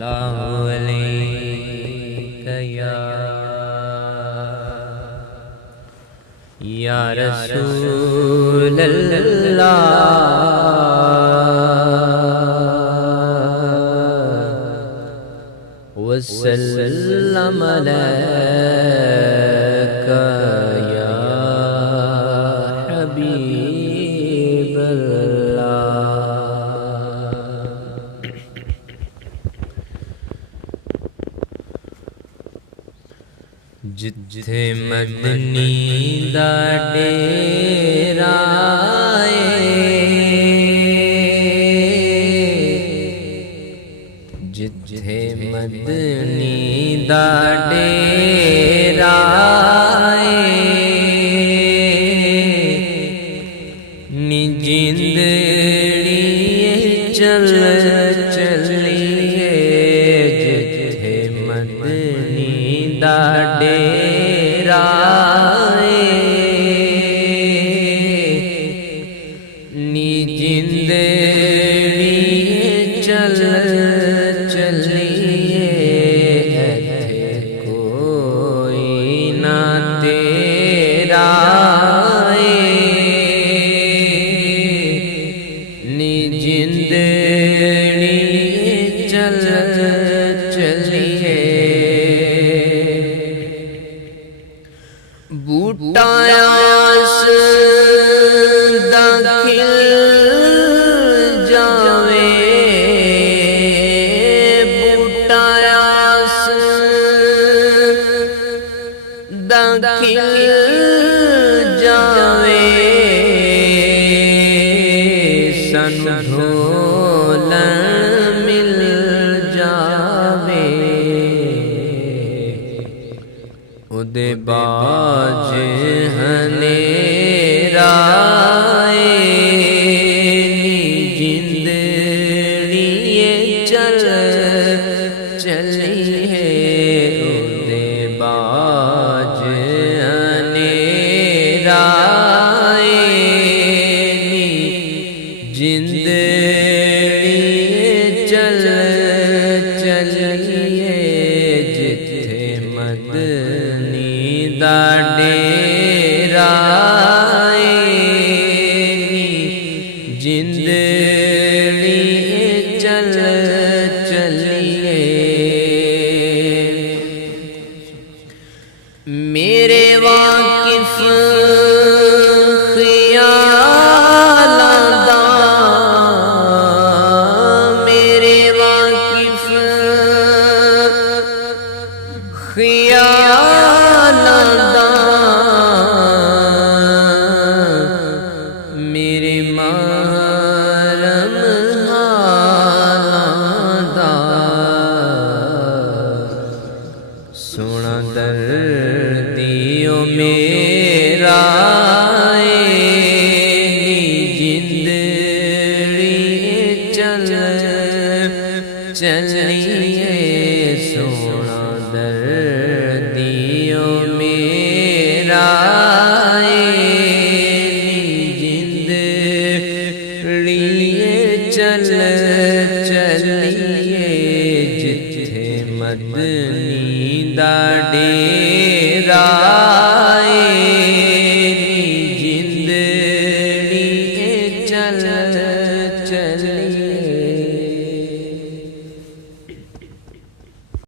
اللہ علیہ یا رسول اللہ وسلم علیک یا حبیب جتھے مدنی دا ڈیرا جتھے مدنی دا ڈیرا نی جندڑی چل چلیے جتھے مدنی دا ڈیرا نی جندڑی چل چلیے کوئی نہ تیرا نی جندڑی چل چلیے بوٹا آس داخل جاوے بوٹا آس داخل جاوے سن ڈھولن مل جاوے اودے باج ہنیرا جندڑی چل چلیے اودے باج ہنیرا جندڑی چل چلیے جتھے مدنی دا ڈیرا جندڑی چل چلیے میرے واقف میرے محرم حالاں سونا دردیو میرا جندڑی چل چلیے سونا دردیو میرا چل چلیے جتھے مدنی دا ڈیرا